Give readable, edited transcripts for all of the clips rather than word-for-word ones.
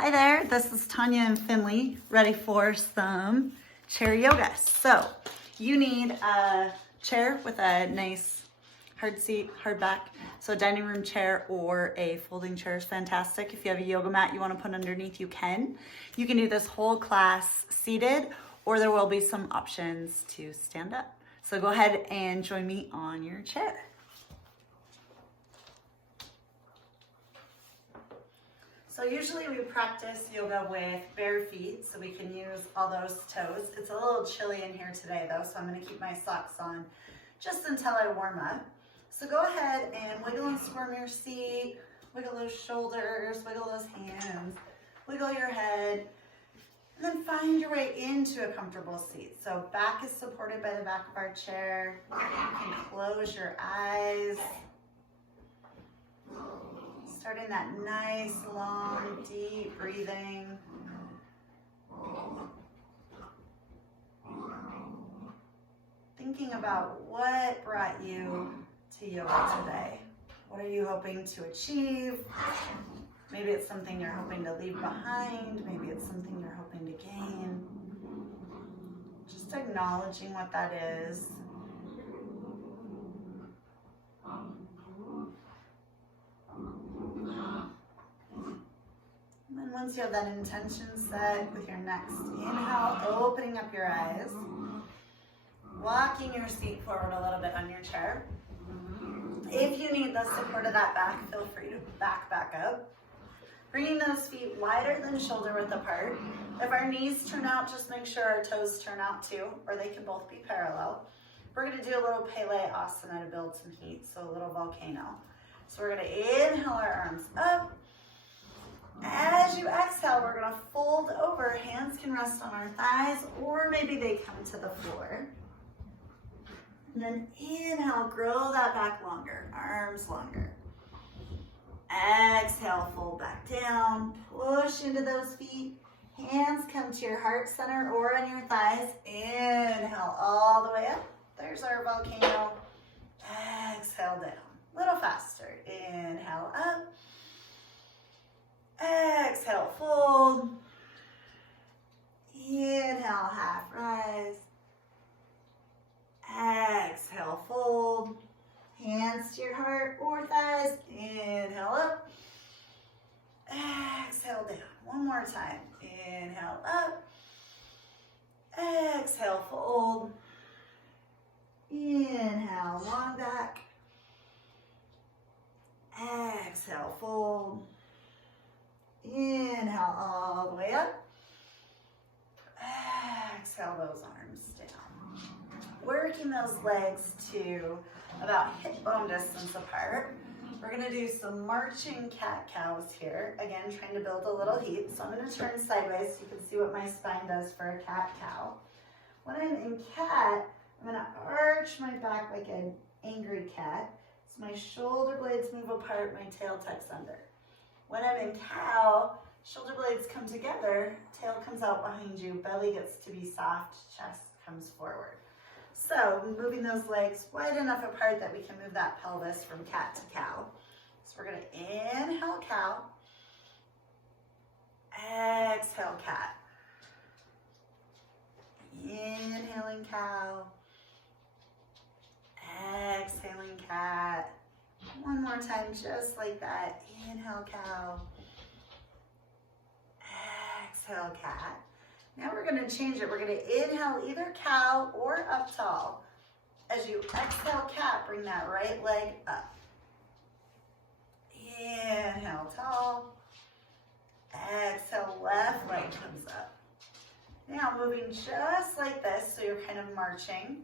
Hi there, this is Tanya and Finley, ready for some chair yoga. So you need a chair with a nice hard seat, hard back. So a dining room chair or a folding chair is fantastic. If you have a yoga mat you want to put underneath, you can. You can do this whole class seated, or there will be some options to stand up. So go ahead and join me on your chair. So usually we practice yoga with bare feet so we can use all those toes. It's a little chilly in here today though, so I'm going to keep my socks on just until I warm up. So go ahead and wiggle and squirm your seat, wiggle those shoulders, wiggle those hands, wiggle your head, and then find your way into a comfortable seat. So back is supported by the back of our chair. You can close your eyes. Starting that nice, long, deep breathing. Thinking about what brought you to yoga today. What are you hoping to achieve? Maybe it's something you're hoping to leave behind. Maybe it's something you're hoping to gain. Just acknowledging what that is. And then once you have that intention set with your next inhale, opening up your eyes, walking your seat forward a little bit on your chair. If you need the support of that back, feel free to back up. Bringing those feet wider than shoulder width apart. If our knees turn out, just make sure our toes turn out too, or they can both be parallel. We're going to do a little Pele Asana to build some heat, so a little volcano. So we're going to inhale our arms up. As you exhale, we're going to fold over. Hands can rest on our thighs, or maybe they come to the floor. And then inhale, grow that back longer, arms longer. Exhale, fold back down, push into those feet. Hands come to your heart center or on your thighs. Inhale all the way up. There's our volcano. Exhale down. A little faster. Inhale up. Exhale, fold. Inhale, half rise. Exhale, fold. Hands to your heart or thighs. Inhale up. Exhale down. One more time. Inhale up. Exhale, fold. Inhale, long back. Exhale, fold. Inhale all the way up. Exhale those arms down. Working those legs to about hip bone distance apart. We're going to do some marching cat-cows here. Again, trying to build a little heat. So I'm going to turn sideways so you can see what my spine does for a cat-cow. When I'm in cat, I'm going to arch my back like an angry cat. So my shoulder blades move apart, my tail tucks under. When I'm in cow, shoulder blades come together, tail comes out behind you, belly gets to be soft, chest comes forward. So moving those legs wide enough apart that we can move that pelvis from cat to cow. So we're going to inhale cow, exhale cat. Inhaling cow, exhaling cat. One more time, just like that. Inhale cow, exhale cat. Now we're going to change it. We're going to inhale either cow or up tall. As you exhale cat, bring that right leg up. Inhale tall. Exhale, left leg comes up. Now moving just like this, so you're kind of marching.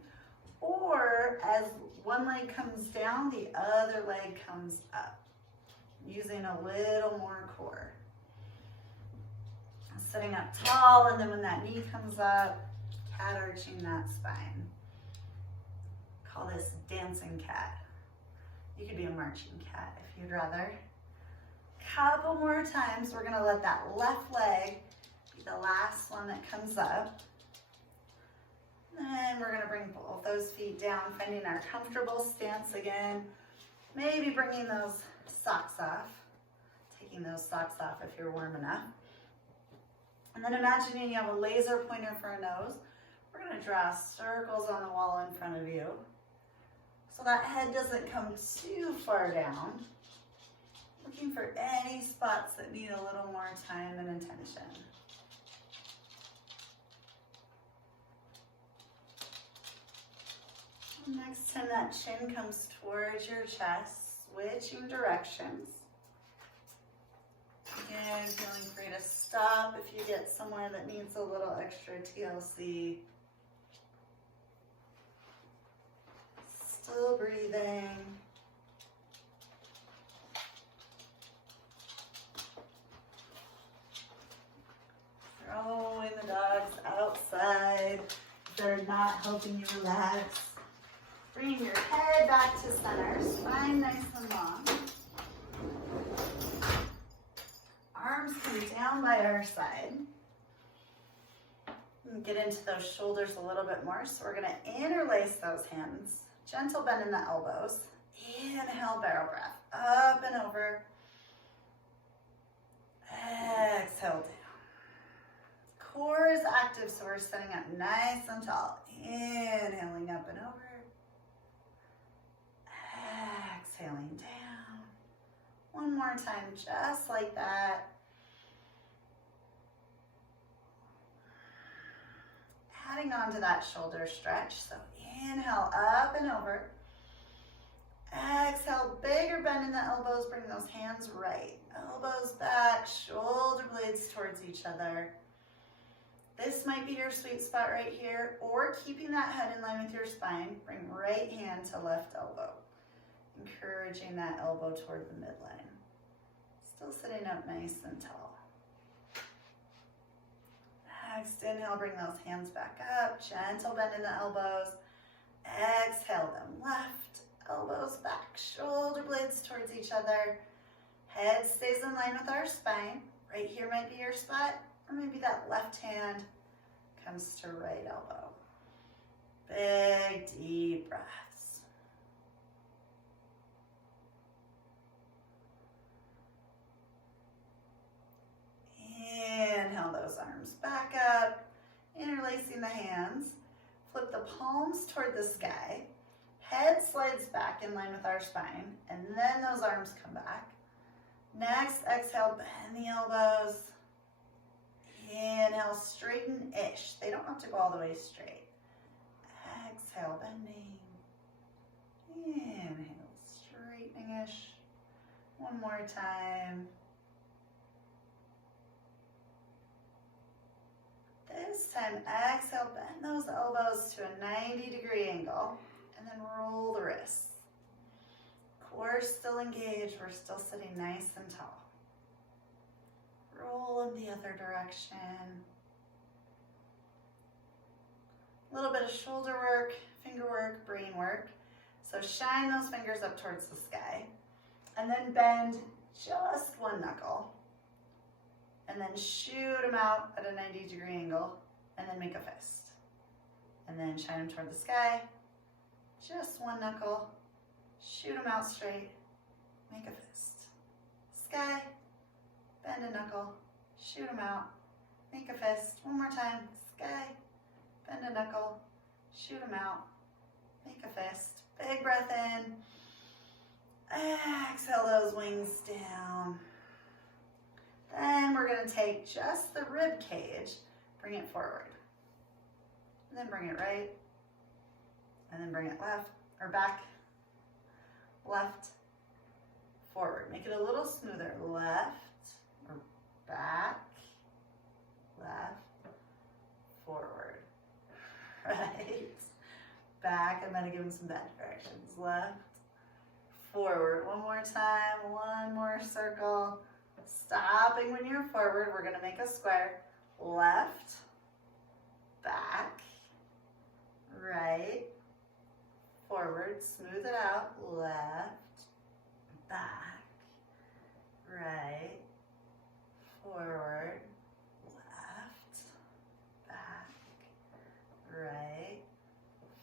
Or as one leg comes down, the other leg comes up. Using a little more core. Sitting up tall, and then when that knee comes up, cat arching that spine. Call this dancing cat. You could be a marching cat if you'd rather. Couple more times, we're gonna let that left leg be the last one that comes up. And we're gonna bring both those feet down, finding our comfortable stance again. Maybe bringing those socks off, taking those socks off if you're warm enough. And then imagining you have a laser pointer for a nose. We're going to draw circles on the wall in front of you so that head doesn't come too far down. Looking for any spots that need a little more time and attention. Next time that chin comes towards your chest, switching directions. Again, feeling free to stop if you get somewhere that needs a little extra TLC. Still breathing. Throwing the dogs outside if they're not helping you relax. Bringing your head back to center, spine nice and long. Arms come down by our side. And get into those shoulders a little bit more. So we're going to interlace those hands. Gentle bend in the elbows. Inhale, barrel breath. Up and over. Exhale down. Core is active, so we're sitting up nice and tall. Inhaling up and over. Exhaling down. One more time, just like that. Adding on to that shoulder stretch. So inhale up and over. Exhale, bigger bend in the elbows. Bring those hands right. Elbows back, shoulder blades towards each other. This might be your sweet spot right here, or keeping that head in line with your spine. Bring right hand to left elbow. Encouraging that elbow toward the midline. Still sitting up nice and tall. Next inhale, bring those hands back up. Gentle bend in the elbows. Exhale them left, elbows back, shoulder blades towards each other. Head stays in line with our spine. Right here might be your spot, or maybe that left hand comes to right elbow. Big, deep breaths. Inhale those arms back up, interlacing the hands. Flip the palms toward the sky. Head slides back in line with our spine, and then those arms come back. Next, exhale, bend the elbows. Inhale, straighten-ish. They don't have to go all the way straight. Exhale, bending. Inhale, straightening-ish. One more time. This time, exhale, bend those elbows to a 90-degree angle, and then roll the wrists. Core still engaged, we're still sitting nice and tall. Roll in the other direction. A little bit of shoulder work, finger work, brain work. So shine those fingers up towards the sky, and then bend just one knuckle. And then shoot them out at a 90-degree angle, and then make a fist. And then shine them toward the sky, just one knuckle, shoot them out straight, make a fist. Sky, bend a knuckle, shoot them out, make a fist. One more time, sky, bend a knuckle, shoot them out, make a fist. Big breath in, exhale those wings down. Then we're going to take just the rib cage, bring it forward. And then bring it right. And then bring it left, or back, left, forward. Make it a little smoother. Left, or back, left, forward. Right, back. I'm going to give them some bend directions. Left, forward. One more time. One more circle. Stopping when you're forward, we're going to make a square. Left, back, right, forward, smooth it out. Left, back, right, forward, left, back, right,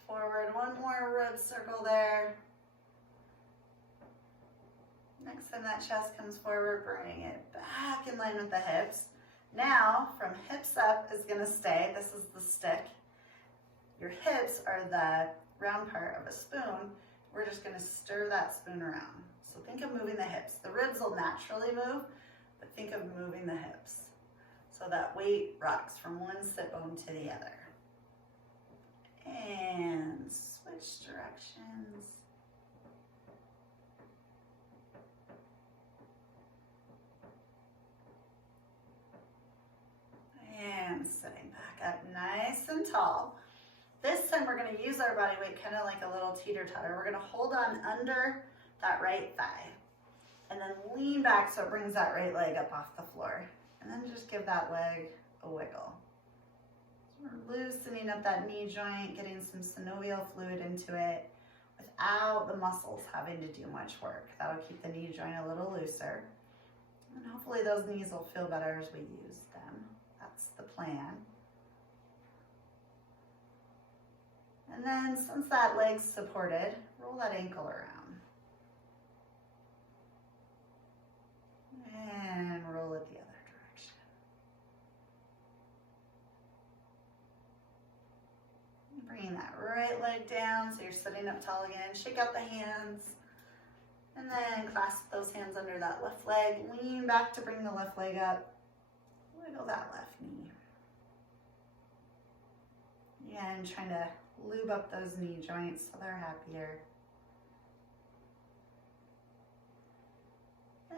forward. One more rib circle there. Next time that chest comes forward, bring it back in line with the hips. Now, from hips up is gonna stay. This is the stick. Your hips are the round part of a spoon. We're just gonna stir that spoon around. So think of moving the hips. The ribs will naturally move, but think of moving the hips. So that weight rocks from one sit bone to the other. And switch directions. And sitting back up nice and tall. This time we're going to use our body weight kind of like a little teeter-totter. We're going to hold on under that right thigh and then lean back so it brings that right leg up off the floor. And then just give that leg a wiggle. So we're loosening up that knee joint, getting some synovial fluid into it without the muscles having to do much work. That'll keep the knee joint a little looser. And hopefully those knees will feel better as we use them. That's the plan. And then since that leg's supported, roll that ankle around. And roll it the other direction. Bringing that right leg down so you're sitting up tall again. Shake out the hands. And then clasp those hands under that left leg. Lean back to bring the left leg up. Wiggle that left knee. Again, trying to lube up those knee joints so they're happier.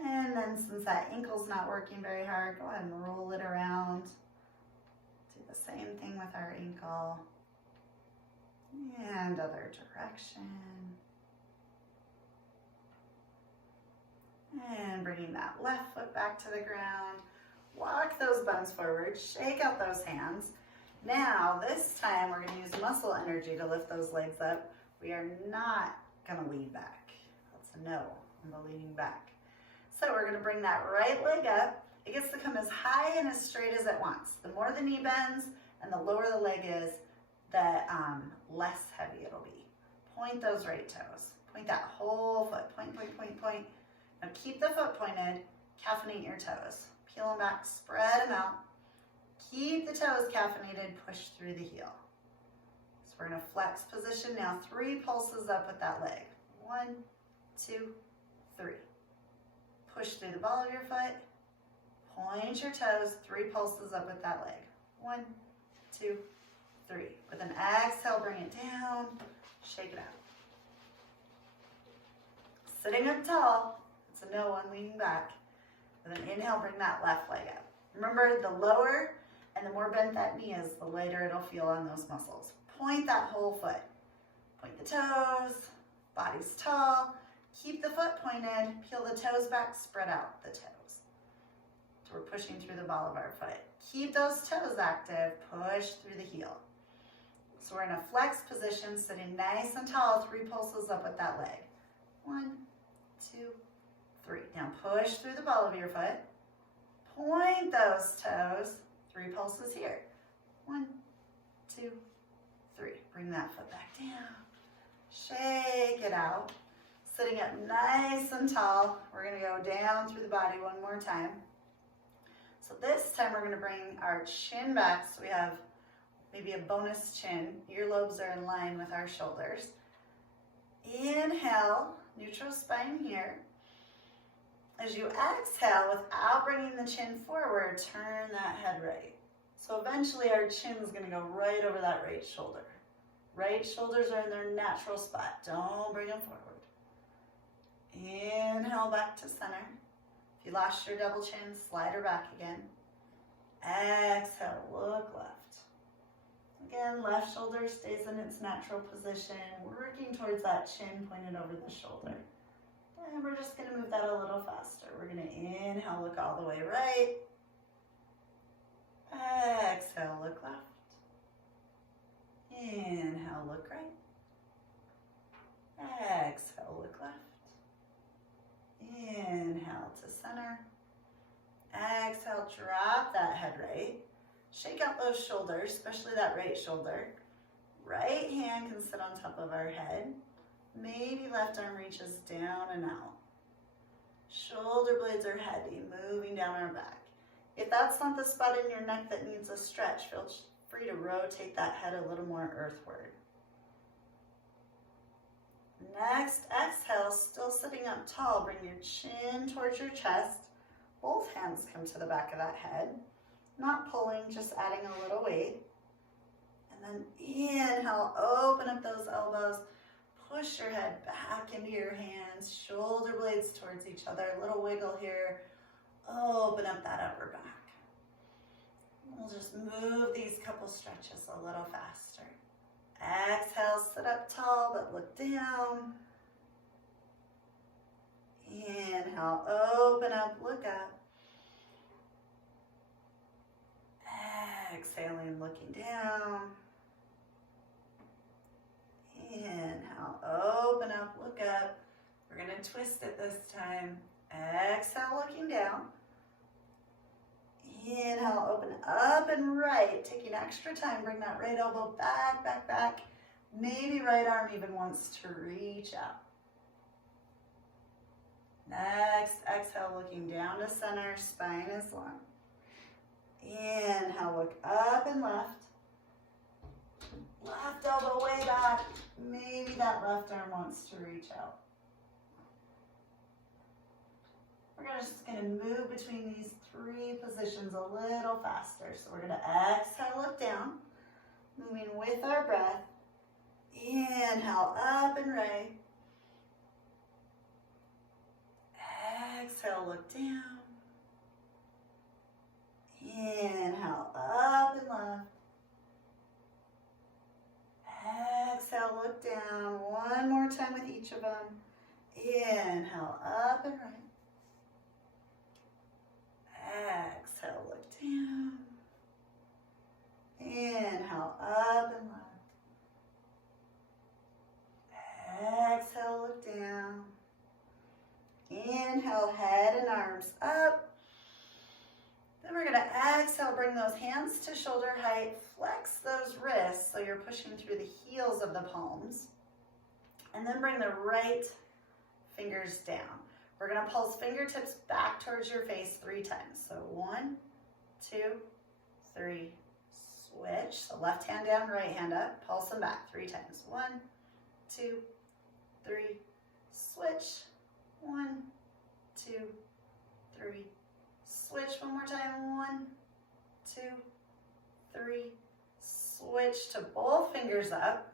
And then since that ankle's not working very hard, go ahead and roll it around. Do the same thing with our ankle. And other direction. And bringing that left foot back to the ground. Walk those buns forward, shake out those hands. Now, this time we're gonna use muscle energy to lift those legs up. We are not gonna lean back. That's a no on the leaning back. So we're gonna bring that right leg up. It gets to come as high and as straight as it wants. The more the knee bends and the lower the leg is, the less heavy it'll be. Point those right toes. Point that whole foot. Point, point, point, point. Now keep the foot pointed. Caffeinate your toes. Peel them back, spread them out. Keep the toes caffeinated, push through the heel. So we're gonna flex position now. 3 pulses up with that leg. 1, 2, 3. Push through the ball of your foot. Point your toes, 3 pulses up with that leg. 1, 2, 3. With an exhale, bring it down, shake it out. Sitting up tall, it's a no on leaning back. With an inhale, bring that left leg up. Remember, the lower and the more bent that knee is, the lighter it'll feel on those muscles. Point that whole foot. Point the toes, body's tall. Keep the foot pointed, peel the toes back, spread out the toes. So we're pushing through the ball of our foot. Keep those toes active, push through the heel. So we're in a flex position, sitting nice and tall, 3 pulses up with that leg. 1, 2, 3. Now push through the ball of your foot. Point those toes, 3 pulses here. 1, 2, 3. Bring that foot back down. Shake it out. Sitting up nice and tall. We're gonna go down through the body one more time. So this time we're gonna bring our chin back so we have maybe a bonus chin. Earlobes are in line with our shoulders. Inhale, neutral spine here. As you exhale, without bringing the chin forward, turn that head right. So eventually our chin's gonna go right over that right shoulder. Right shoulders are in their natural spot. Don't bring them forward. Inhale back to center. If you lost your double chin, slide her back again. Exhale, look left. Again, left shoulder stays in its natural position, working towards that chin pointed over the shoulder. And we're just gonna move that a little faster. We're gonna inhale, look all the way right. Exhale, look left. Inhale, look right. Exhale, look left. Inhale to center. Exhale, drop that head right. Shake out those shoulders, especially that right shoulder. Right hand can sit on top of our head. Maybe left arm reaches down and out. Shoulder blades are heavy, moving down our back. If that's not the spot in your neck that needs a stretch, feel free to rotate that head a little more earthward. Next, exhale, still sitting up tall. Bring your chin towards your chest. Both hands come to the back of that head. Not pulling, just adding a little weight. And then inhale, open up those elbows. Push your head back into your hands. Shoulder blades towards each other. A little wiggle here. Open up that upper back. We'll just move these couple stretches a little faster. Exhale, sit up tall, but look down. Inhale, open up, look up. Exhaling, looking down. Inhale, open up, look up. We're going to twist it this time. Exhale, looking down. Inhale, open up and right. Taking extra time, bring that right elbow back, back, back. Maybe right arm even wants to reach out. Next, exhale, looking down to center, spine is long. Inhale, look up and left. Left elbow way back. Maybe that left arm wants to reach out. We're just going to move between these three positions a little faster. So we're going to exhale, look down, moving with our breath. Inhale, up and right. Exhale, look down. Inhale, up and left. Exhale, look down. One more time with each of them. Inhale, up and right. Exhale, look down. Inhale, up and left. Exhale, look down. Inhale, head and arms up. Then we're going to exhale, bring those hands to shoulder height. Flex those wrists so you're pushing through the heels of the palms. And then bring the right fingers down. We're going to pulse fingertips back towards your face 3 times. So 1, 2, 3, switch. So left hand down, right hand up. Pulse them back 3 times. 1, 2, 3, switch. 1, 2, 3, switch. One more time. 1, 2, 3, switch to both fingers up.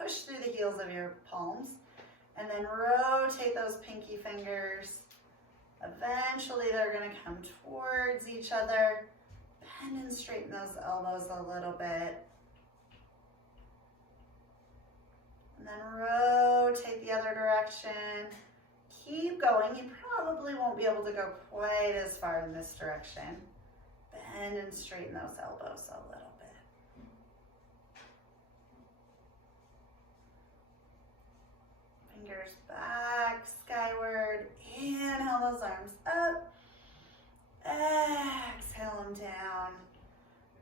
Push through the heels of your palms. And then rotate those pinky fingers. Eventually they're going to come towards each other. Bend and straighten those elbows a little bit. And then rotate the other direction. Keep going. You probably won't be able to go quite as far in this direction. Bend and straighten those elbows a little bit. Fingers back, skyward. Inhale those arms up. Exhale them down.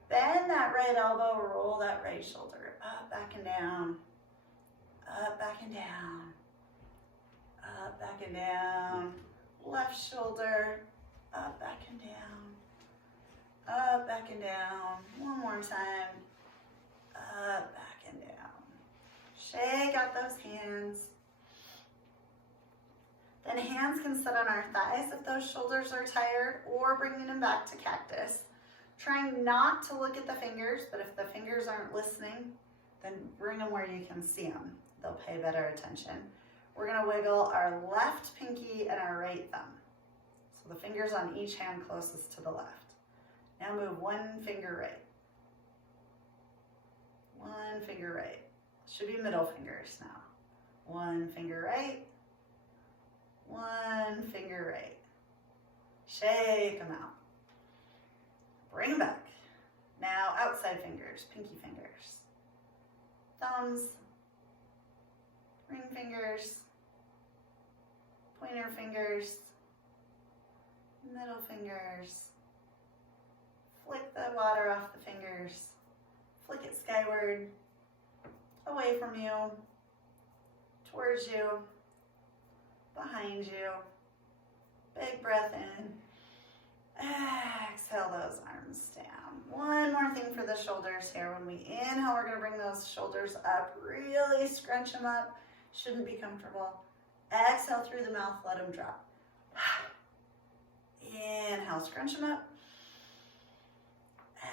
Bend that right elbow, roll that right shoulder. Up, back and down. Up, back and down. Up, back and down. Left shoulder. Up, back and down. Up, back and down. One more time. Up, back and down. Shake out those hands. Then hands can sit on our thighs if those shoulders are tired, or bringing them back to cactus. Trying not to look at the fingers, but if the fingers aren't listening, then bring them where you can see them. They'll pay better attention. We're going to wiggle our left pinky and our right thumb. So the fingers on each hand closest to the left. Now move one finger right. One finger right. Should be middle fingers now. One finger right. One finger right. Shake them out. Bring them back. Now outside fingers, pinky fingers. Thumbs. Ring fingers. Pointer fingers. Middle fingers. Flick the water off the fingers. Flick it skyward. Away from you. Towards you. Behind you. Big breath in. Exhale the shoulders here. When we inhale, we're gonna bring those shoulders up, really scrunch them up. Shouldn't be comfortable. Exhale through the mouth, let them drop. Inhale, scrunch them up.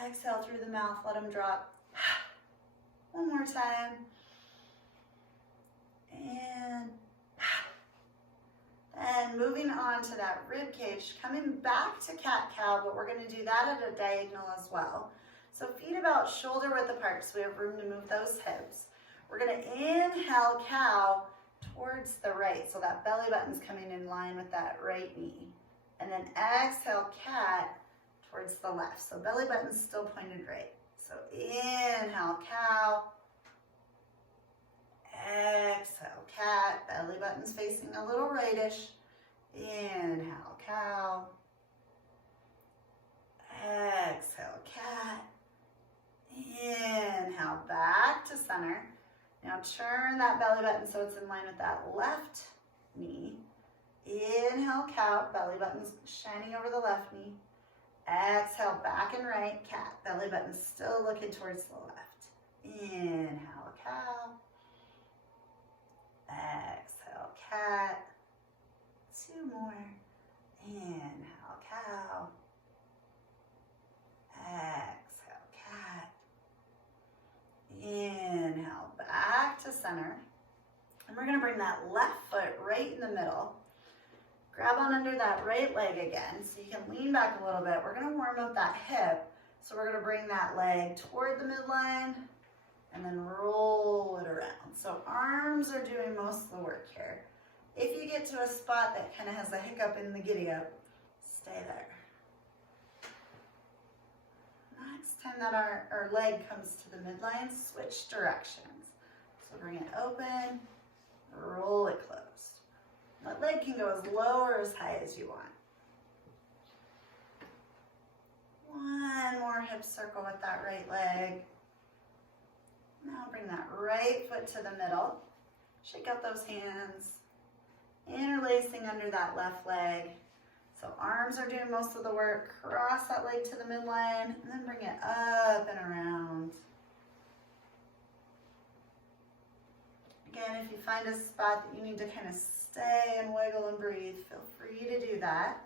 Exhale through the mouth, let them drop. One more time. And moving on to that rib cage, coming back to cat-cow, but we're gonna do that at a diagonal as well. So feet about shoulder width apart, so we have room to move those hips. We're gonna inhale cow towards the right, so that belly button's coming in line with that right knee. And then exhale cat towards the left. So belly button's still pointed right. So inhale cow. Exhale cat. Belly button's facing a little rightish. Inhale cow. Exhale cat. Inhale back to center. Now turn that belly button so it's in line with that left knee. Inhale, cow, belly button's shining over the left knee. Exhale, back and right, cat. Belly button's still looking towards the left. Inhale, cow. Exhale, cat. Two more. Inhale, cow. Exhale, cat. Inhale, back to center. And we're gonna bring that left foot right in the middle. Grab on under that right leg again, so you can lean back a little bit. We're gonna warm up that hip. So we're gonna bring that leg toward the midline and then roll it around. So arms are doing most of the work here. If you get to a spot that kind of has a hiccup in the giddy up, stay there. Next time that our leg comes to the midline, switch directions. So bring it open, roll it closed. That leg can go as low or as high as you want. One more hip circle with that right leg. Now bring that right foot to the middle. Shake out those hands. Interlacing under that left leg. So arms are doing most of the work. Cross that leg to the midline and then bring it up and around. Again, if you find a spot that you need to kind of stay and wiggle and breathe, feel free to do that.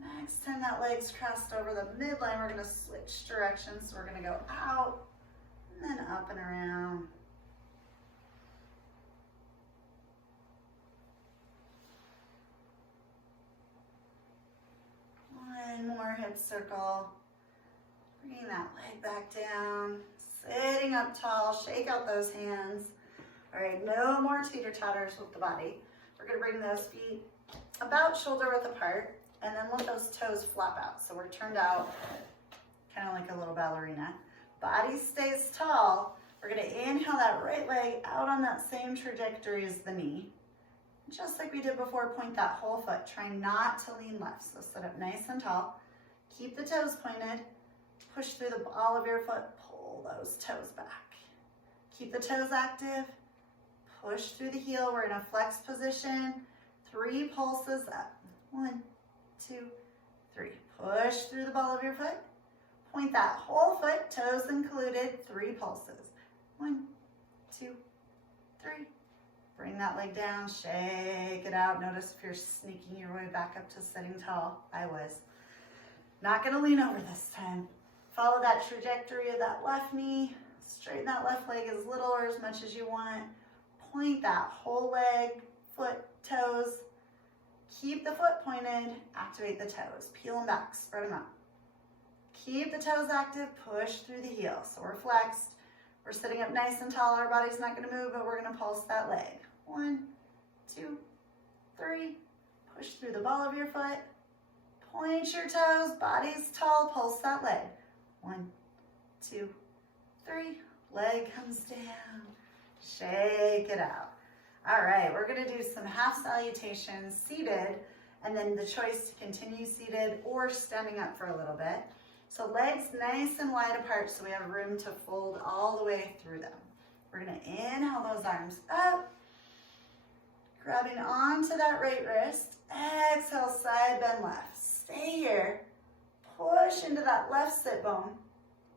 Next time that leg's crossed over the midline, we're gonna switch directions. So we're gonna go out and then up and around. One more hip circle. Bringing that leg back down. Sitting up tall, shake out those hands. All right, no more teeter-totters with the body. We're gonna bring those feet about shoulder width apart and then let those toes flop out. So we're turned out, kind of like a little ballerina. Body stays tall. We're gonna inhale that right leg out on that same trajectory as the knee. Just like we did before, point that whole foot. Try not to lean left. So sit up nice and tall. Keep the toes pointed. Push through the ball of your foot. Pull those toes back. Keep the toes active. Push through the heel. We're in a flex position. 3 pulses up. 1, 2, 3. Push through the ball of your foot. Point that whole foot, toes included. 3 pulses. 1, 2, 3. Bring that leg down, shake it out. Notice if you're sneaking your way back up to sitting tall. I was. Not gonna lean over this time. Follow that trajectory of that left knee. Straighten that left leg as little or as much as you want. Point that whole leg, foot, toes. Keep the foot pointed, activate the toes. Peel them back, spread them out. Keep the toes active, push through the heel. So we're flexed. We're sitting up nice and tall. Our body's not gonna move, but we're gonna pulse that leg. 1, 2, 3. Push through the ball of your foot. Point your toes, body's tall, pulse that leg. 1, 2, 3. Leg comes down. Shake it out. All right, we're gonna do some half salutations seated, and then the choice to continue seated or standing up for a little bit. So legs nice and wide apart so we have room to fold all the way through them. We're gonna inhale those arms up, grabbing onto that right wrist. Exhale, side bend left. Stay here. Push into that left sit bone.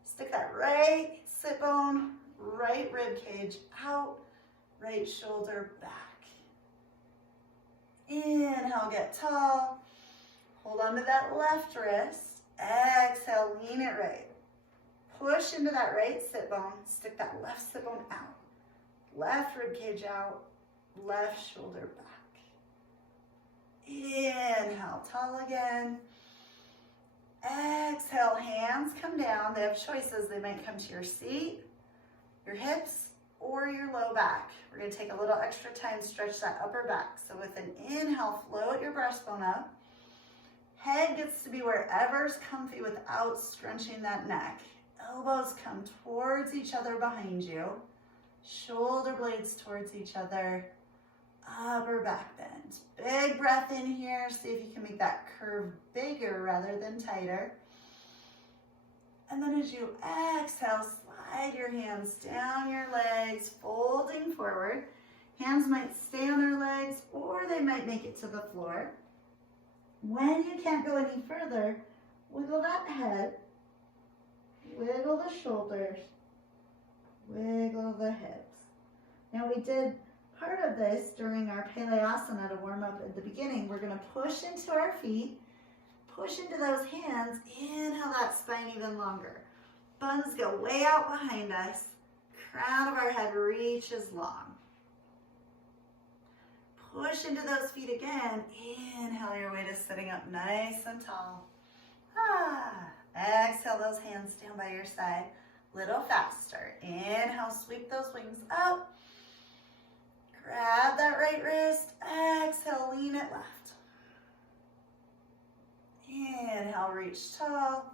Stick that right sit bone, right rib cage out, right shoulder back. Inhale, get tall. Hold on to that left wrist. Exhale, lean it right. Push into that right sit bone. Stick that left sit bone out. Left rib cage out. Left shoulder back. Inhale, tall again. Exhale, hands come down. They have choices. They might come to your seat, your hips, or your low back. We're going to take a little extra time, stretch that upper back. So with an inhale, float your breastbone up. Head gets to be wherever's comfy without scrunching that neck. Elbows come towards each other behind you. Shoulder blades towards each other. Upper back bend. Big breath in here. See if you can make that curve bigger rather than tighter. And then as you exhale, slide your hands down your legs, folding forward. Hands might stay on our legs or they might make it to the floor. When you can't go any further, wiggle that head, wiggle the shoulders, wiggle the hips. Now we did part of this during our Palayasana to warm up at the beginning. We're going to push into our feet, push into those hands, inhale that spine even longer. Buns go way out behind us, crown of our head reaches long. Push into those feet again. Inhale your way to sitting up nice and tall. Exhale those hands down by your side. Little faster. Inhale, sweep those wings up. Grab that right wrist. Exhale, lean it left. Inhale, reach tall.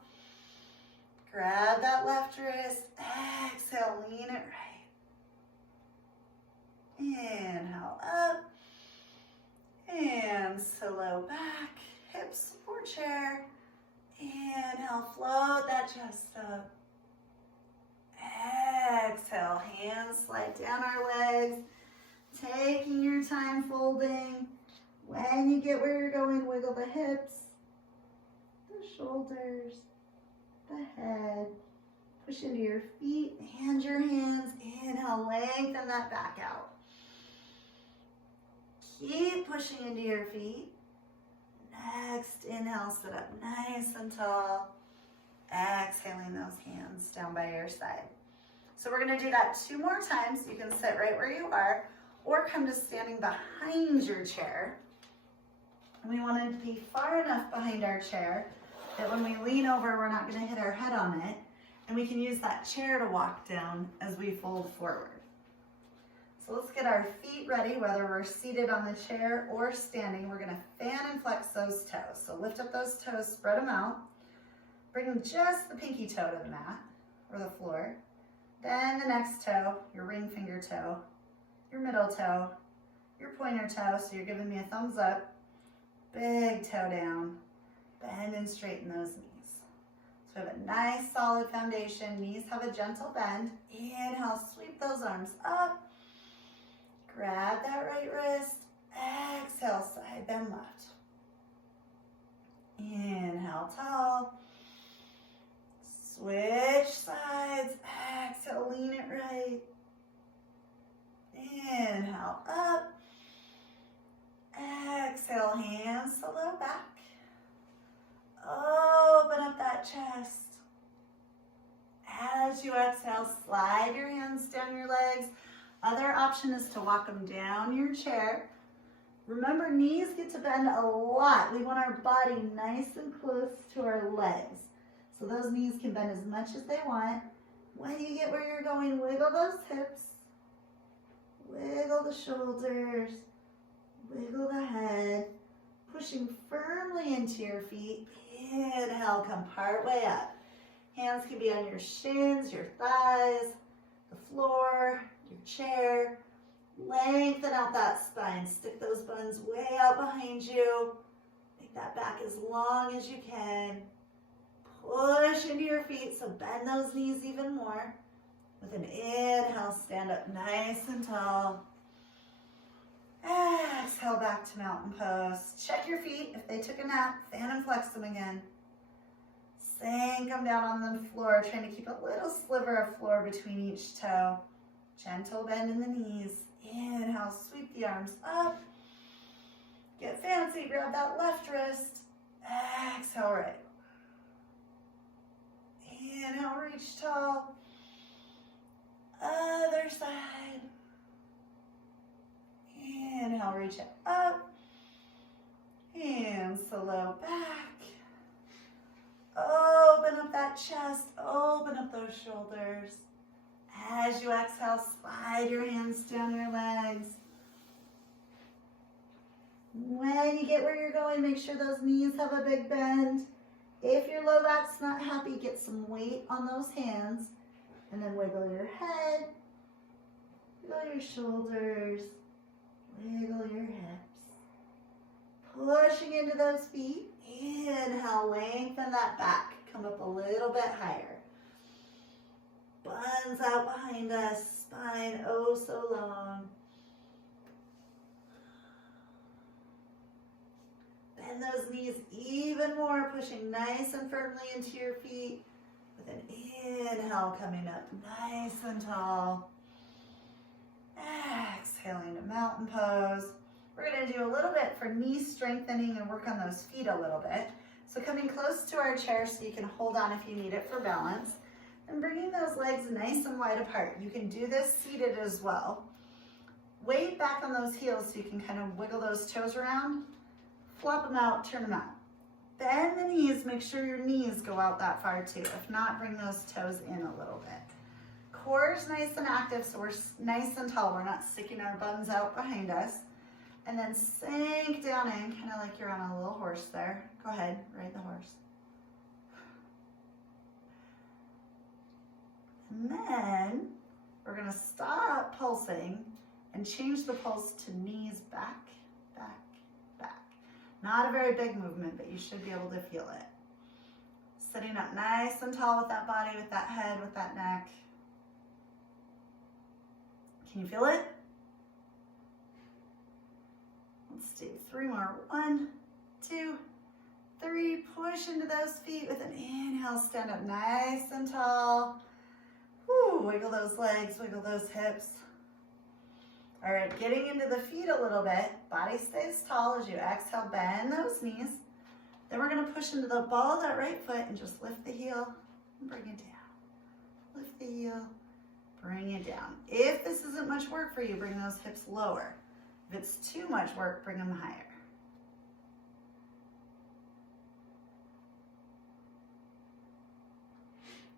Grab that left wrist. Exhale, lean it right. Inhale, up. And slow back, hips support chair. Inhale, float that chest up. Exhale, hands slide down our legs. Taking your time folding. When you get where you're going, wiggle the hips, the shoulders, the head. Push into your feet and your hands. Inhale, lengthen that back out. Keep pushing into your feet. Next, inhale, sit up nice and tall. Exhaling those hands down by your side. So we're going to do that 2 more times. You can sit right where you are or come to standing behind your chair. We want it to be far enough behind our chair that when we lean over, we're not going to hit our head on it. And we can use that chair to walk down as we fold forward. So let's get our feet ready, whether we're seated on the chair or standing. We're going to fan and flex those toes. So lift up those toes, spread them out. Bring just the pinky toe to the mat or the floor. Then the next toe, your ring finger toe, your middle toe, your pointer toe. So you're giving me a thumbs up. Big toe down. Bend and straighten those knees. So we have a nice solid foundation. Knees have a gentle bend. Inhale, sweep those arms up. Grab that right wrist. Exhale, side bend left. Inhale, tall. Switch sides. Exhale, lean it right. Inhale, up. Exhale, hands to low back. Open up that chest. As you exhale, slide your hands down your legs. Other option is to walk them down your chair. Remember, knees get to bend a lot. We want our body nice and close to our legs. So those knees can bend as much as they want. When you get where you're going, wiggle those hips. Wiggle the shoulders. Wiggle the head. Pushing firmly into your feet. Inhale, come part way up. Hands can be on your shins, your thighs, the floor, your chair. Lengthen out that spine. Stick those buns way out behind you. Make that back as long as you can. Push into your feet, so bend those knees even more. With an inhale, stand up nice and tall. Exhale back to mountain pose. Check your feet. If they took a nap, fan and flex them again. Sink them down on the floor, trying to keep a little sliver of floor between each toe. Gentle bend in the knees. Inhale, sweep the arms up. Get fancy, grab that left wrist. Exhale, right. Inhale, reach tall. Other side. Inhale, reach it up. Hands to low back. Open up that chest. Open up those shoulders. As you exhale, slide your hands down your legs. When you get where you're going, make sure those knees have a big bend. If your low back's not happy, get some weight on those hands. And then wiggle your head, wiggle your shoulders, wiggle your hips. Pushing into those feet. Inhale, lengthen that back. Come up a little bit higher. Buns out behind us, spine oh so long. Bend those knees even more, pushing nice and firmly into your feet. With an inhale coming up nice and tall. Exhaling to mountain pose. We're going to do a little bit for knee strengthening and work on those feet a little bit. So coming close to our chair so you can hold on if you need it for balance. And bringing those legs nice and wide apart. You can do this seated as well. Weight back on those heels so you can kind of wiggle those toes around. Flop them out, turn them out. Bend the knees, make sure your knees go out that far too. If not, bring those toes in a little bit. Core is nice and active, so we're nice and tall. We're not sticking our buns out behind us. And then sink down in, kind of like you're on a little horse there. Go ahead, ride the horse. And then we're gonna stop pulsing and change the pulse to knees back, back, back. Not a very big movement, but you should be able to feel it. Sitting up nice and tall with that body, with that head, with that neck. Can you feel it? Let's do 3 more. 1, 2, 3. Push into those feet with an inhale. Stand up nice and tall. Woo, wiggle those legs, wiggle those hips. All right, getting into the feet a little bit. Body stays tall as you exhale, bend those knees. Then we're gonna push into the ball of that right foot and just lift the heel and bring it down. Lift the heel, bring it down. If this isn't much work for you, bring those hips lower. If it's too much work, bring them higher.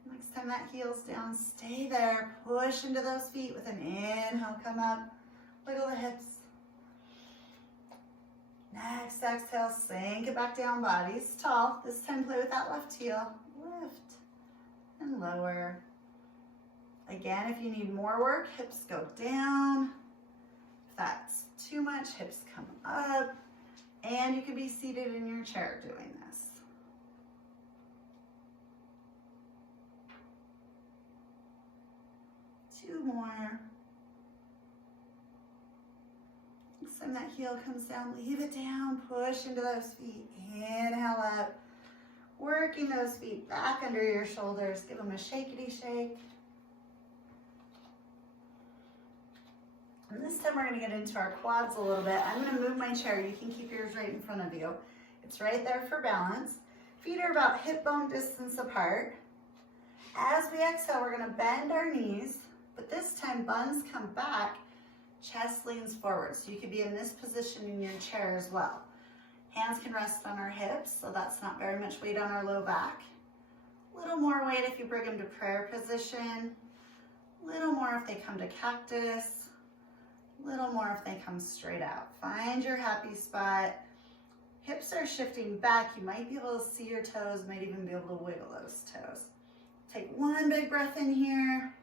Next time that heel's down, stay there. Push into those feet with an inhale, come up. Wiggle the hips. Next exhale, sink it back down, body's tall. This time play with that left heel. Lift and lower. Again, if you need more work, hips go down. If that's too much, hips come up. And you can be seated in your chair doing this. Two more. Next time that heel comes down, leave it down, push into those feet. Inhale up, working those feet back under your shoulders. Give them a shakety shake. And this time we're going to get into our quads a little bit. I'm going to move my chair. You can keep yours right in front of you. It's right there for balance. Feet are about hip bone distance apart. As we exhale, we're going to bend our knees, but this time buns come back, chest leans forward. So you could be in this position in your chair as well. Hands can rest on our hips, so that's not very much weight on our low back. A little more weight if you bring them to prayer position. A little more if they come to cactus. A little more if they come straight out. Find your happy spot. Hips are shifting back. You might be able to see your toes, might even be able to wiggle those toes. Take one big breath in here.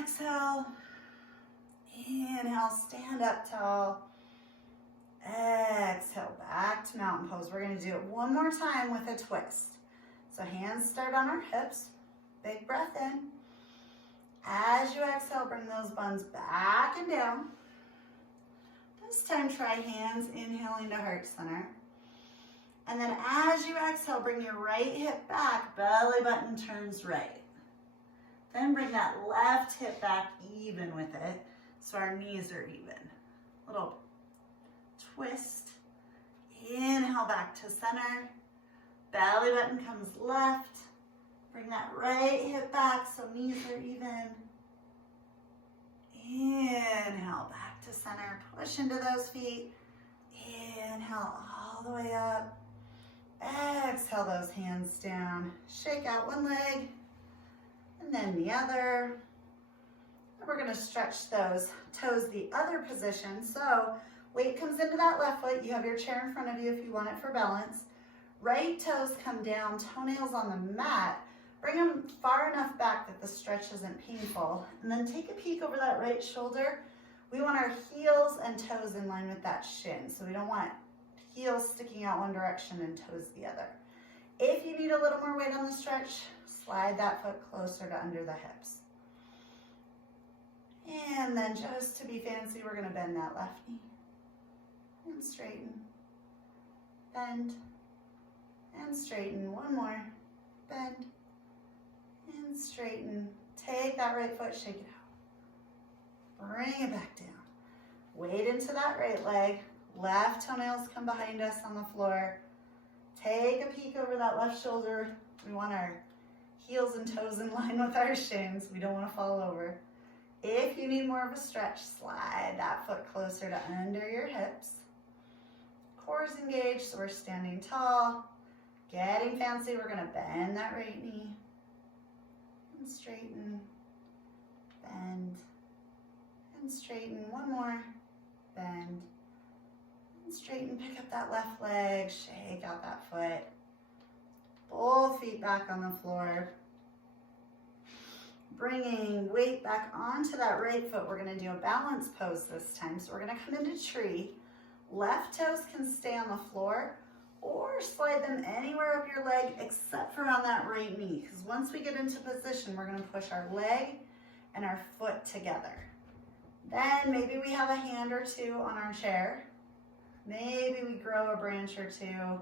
Exhale. Inhale, stand up tall. Exhale, back to mountain pose. We're gonna do it one more time with a twist. So hands start on our hips. Big breath in. As you exhale, bring those buns back and down. This time try hands inhaling to heart center. And then as you exhale, bring your right hip back, belly button turns right. Then bring that left hip back even with it, so our knees are even. Little twist. Inhale back to center. Belly button comes left. Bring that right hip back so knees are even. Inhale back to center. Push into those feet. Inhale all the way up. Exhale those hands down. Shake out one leg and then the other. And we're going to stretch those toes the other position. So weight comes into that left foot. You have your chair in front of you if you want it for balance. Right toes come down, toenails on the mat. Bring them far enough back that the stretch isn't painful. And then take a peek over that right shoulder. We want our heels and toes in line with that shin. So we don't want heels sticking out one direction and toes the other. If you need a little more weight on the stretch, slide that foot closer to under the hips. And then just to be fancy, we're gonna bend that left knee. And straighten. Bend. And straighten. One more. Bend. And straighten. Take that right foot, shake it out. Bring it back down. Weight into that right leg. Left toenails come behind us on the floor. Take a peek over that left shoulder. We want our heels and toes in line with our shins. We don't want to fall over. If you need more of a stretch, slide that foot closer to under your hips. Core's engaged, so we're standing tall. Getting fancy, we're going to bend that right knee. And straighten. Bend. And straighten. One more. Bend. And straighten. Pick up that left leg. Shake out that foot. Both feet back on the floor. Bringing weight back onto that right foot. We're going to do a balance pose this time. So we're going to come into tree. Left toes can stay on the floor or slide them anywhere up your leg except for on that right knee. Because once we get into position, we're going to push our leg and our foot together. Then maybe we have a hand or two on our chair. Maybe we grow a branch or two.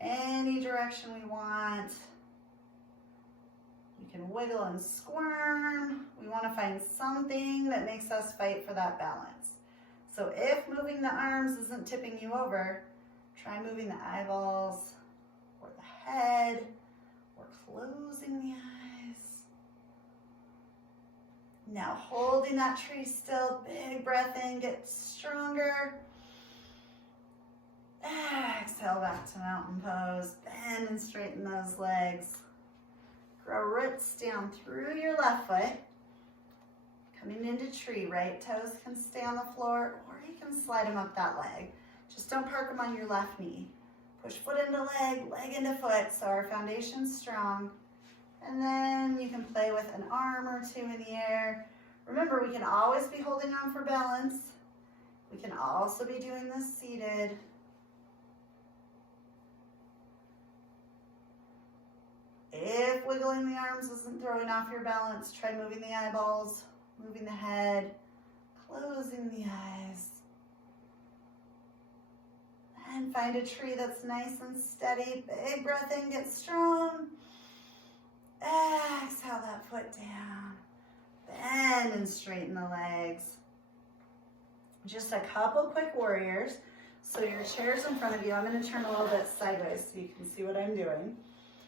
Any direction we want. You can wiggle and squirm. We want to find something that makes us fight for that balance. So if moving the arms isn't tipping you over, try moving the eyeballs or the head or closing the eyes. Now holding that tree still, big breath in, get stronger. Exhale back to mountain pose. Bend and straighten those legs. Grow roots down through your left foot. Coming into tree, right toes can stay on the floor or you can slide them up that leg. Just don't park them on your left knee. Push foot into leg, leg into foot so our foundation's strong. And then you can play with an arm or two in the air. Remember, we can always be holding on for balance. We can also be doing this seated. If wiggling the arms isn't throwing off your balance, try moving the eyeballs, moving the head, closing the eyes. And find a tree that's nice and steady. Big breath in, get strong. Exhale that foot down. Bend and straighten the legs. Just a couple quick warriors. So your chair's in front of you. I'm going to turn a little bit sideways so you can see what I'm doing.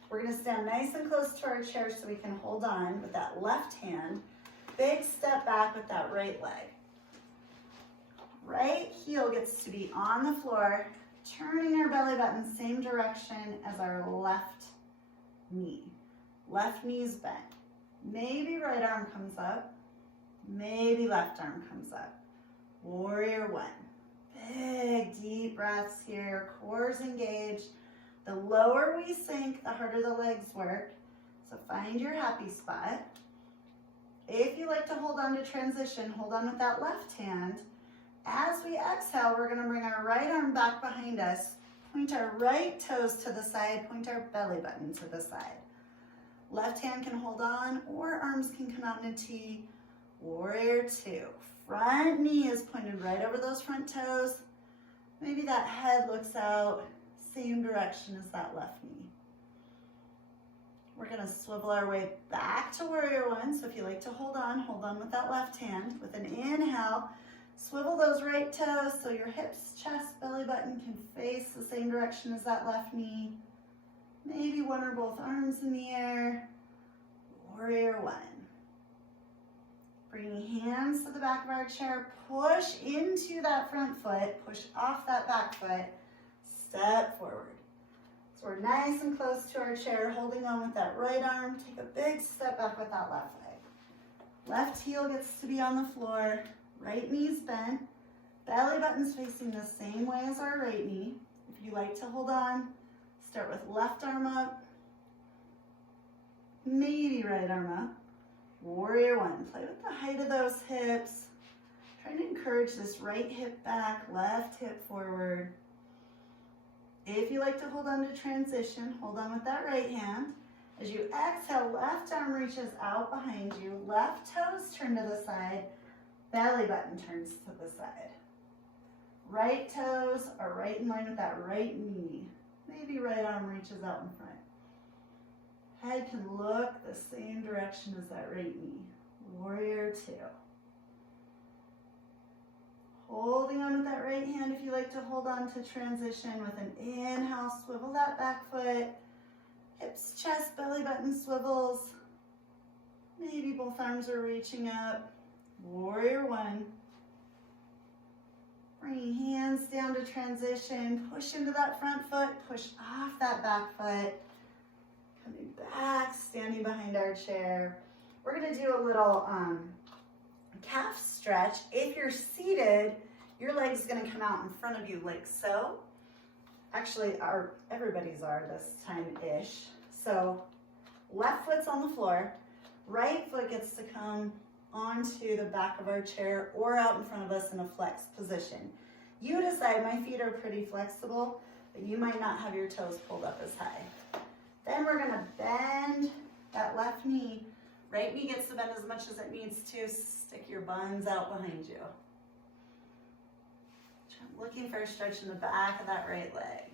We're going to stand nice and close to our chair so we can hold on with that left hand. Big step back with that right leg. Right heel gets to be on the floor, turning our belly button same direction as our left knee. Left knee's bent. Maybe right arm comes up. Maybe left arm comes up. Warrior one. Big deep breaths here. Core's engaged. The lower we sink, the harder the legs work. So find your happy spot. If you like to hold on to transition, hold on with that left hand. As we exhale, we're going to bring our right arm back behind us. Point our right toes to the side. Point our belly button to the side. Left hand can hold on or arms can come out in a T. Warrior two. Front knee is pointed right over those front toes. Maybe that head looks out. same direction as that left knee. We're gonna swivel our way back to warrior one. So if you like to hold on with that left hand. With an inhale, swivel those right toes so your hips, chest, belly button can face the same direction as that left knee. Maybe one or both arms in the air. Warrior one. Bringing hands to the back of our chair, push into that front foot, push off that back foot, step forward. So we're nice and close to our chair, holding on with that right arm. Take a big step back with that left leg. Left heel gets to be on the floor, right knee's bent, belly button's facing the same way as our right knee. If you like to hold on, start with left arm up, maybe right arm up. Warrior one, play with the height of those hips. Trying to encourage this right hip back, left hip forward. If you like to hold on to transition, hold on with that right hand. As you exhale, left arm reaches out behind you, left toes turn to the side, belly button turns to the side. Right toes are right in line with that right knee. Maybe right arm reaches out in front. Head can look the same direction as that right knee. Warrior two. Holding on with that right hand if you like to hold on to transition. With an inhale, swivel that back foot. Hips, chest, belly button swivels. Maybe both arms are reaching up. Warrior one. Bringing hands down to transition. Push into that front foot. Push off that back foot. Coming back, standing behind our chair. We're going to do a little calf stretch. If you're seated, your leg's going to come out in front of you like so. Actually, everybody's are this time-ish. So left foot's on the floor, right foot gets to come onto the back of our chair or out in front of us in a flex position. You decide. My feet are pretty flexible, but you might not have your toes pulled up as high. Then we're going to bend that left knee. Right knee gets to bend as much as it needs to. Stick your buns out behind you. Looking for a stretch in the back of that right leg.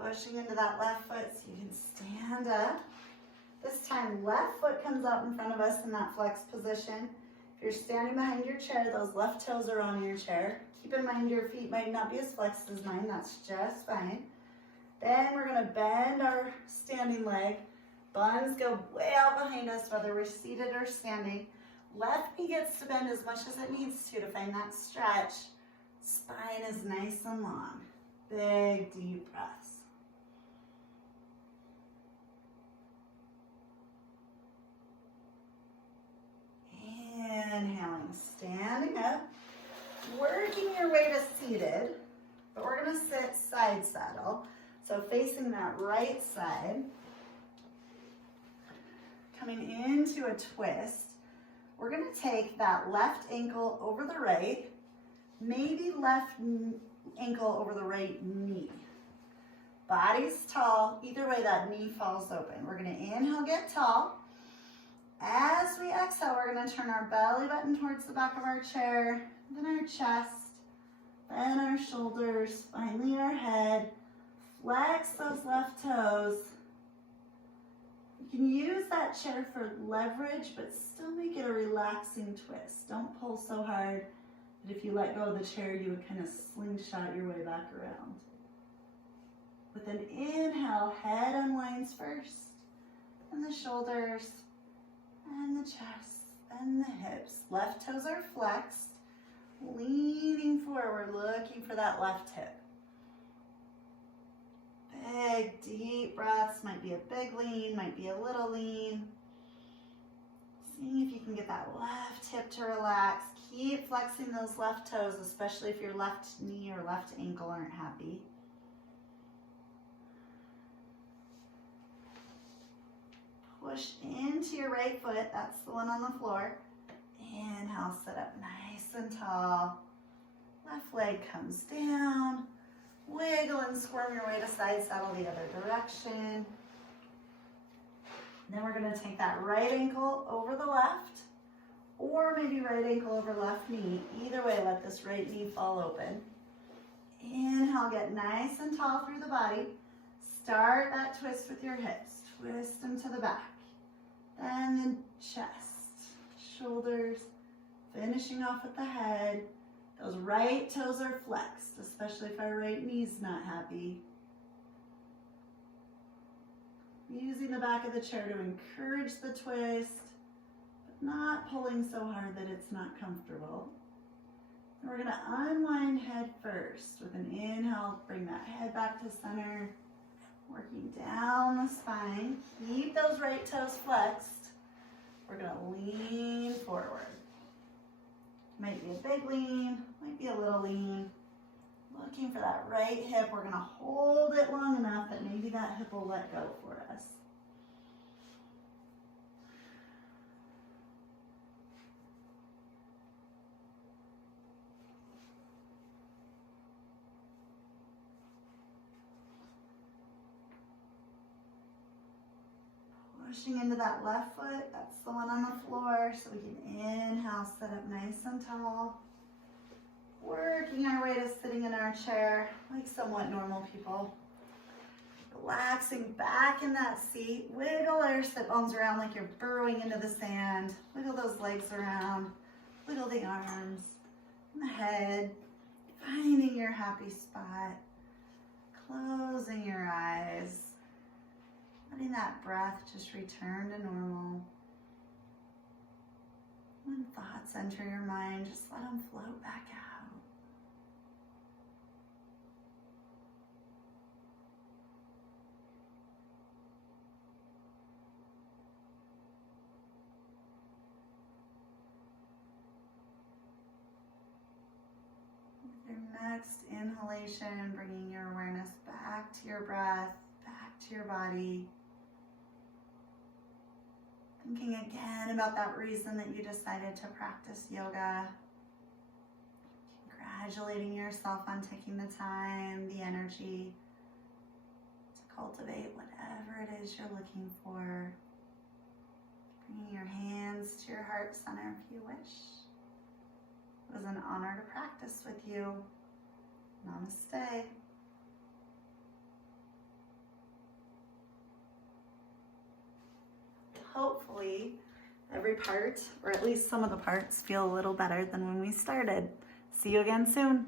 Pushing into that left foot so you can stand up. This time, left foot comes out in front of us in that flex position. If you're standing behind your chair, those left toes are on your chair. Keep in mind your feet might not be as flexed as mine. That's just fine. Then we're going to bend our standing leg. Buns go way out behind us, whether we're seated or standing. Left knee gets to bend as much as it needs to find that stretch. Spine is nice and long. Big, deep breaths. Inhaling, standing up. Working your way to seated, but we're going to sit side saddle. So facing that right side. Coming into a twist. We're going to take that left ankle over the right, maybe left ankle over the right knee. Body's tall. Either way, that knee falls open. We're going to inhale, get tall. As we exhale, we're going to turn our belly button towards the back of our chair, then our chest, then our shoulders, finally our head. Flex those left toes. You can use that chair for leverage, but still make it a relaxing twist. Don't pull so hard that if you let go of the chair, you would kind of slingshot your way back around. With an inhale, head unwinds first, and the shoulders, and the chest, and the hips. Left toes are flexed, leaning forward, looking for that left hip. Big, deep breaths. Might be a big lean, might be a little lean. See if you can get that left hip to relax. Keep flexing those left toes, especially if your left knee or left ankle aren't happy. Push into your right foot. That's the one on the floor. Inhale, sit up nice and tall. Left leg comes down. Wiggle and squirm your way to side saddle the other direction. Then we're going to take that right ankle over the left, or maybe right ankle over left knee. Either way, let this right knee fall open. Inhale, get nice and tall through the body. Start that twist with your hips. Twist them to the back. Then the chest, shoulders, finishing off with the head. Those right toes are flexed, especially if our right knee's not happy. Using the back of the chair to encourage the twist, but not pulling so hard that it's not comfortable. And we're gonna unwind head first with an inhale, bring that head back to center, working down the spine. Keep those right toes flexed. We're gonna lean forward. Might be a big lean, might be a little lean. Looking for that right hip. We're gonna hold it long enough that maybe that hip will let go for us. Pushing into that left foot, that's the one on the floor, so we can inhale, sit up nice and tall. Working our way to sitting in our chair like somewhat normal people. Relaxing back in that seat. Wiggle our sit bones around like you're burrowing into the sand. Wiggle those legs around. Wiggle the arms and the head. Finding your happy spot. Closing your eyes. Letting that breath just return to normal. When thoughts enter your mind, just let them float back out. With your next inhalation, bringing your awareness back to your breath, back to your body. Thinking again about that reason that you decided to practice yoga. Congratulating yourself on taking the time, the energy to cultivate whatever it is you're looking for. Bringing your hands to your heart center if you wish. It was an honor to practice with you. Namaste. Hopefully, every part, or at least some of the parts, feel a little better than when we started. See you again soon.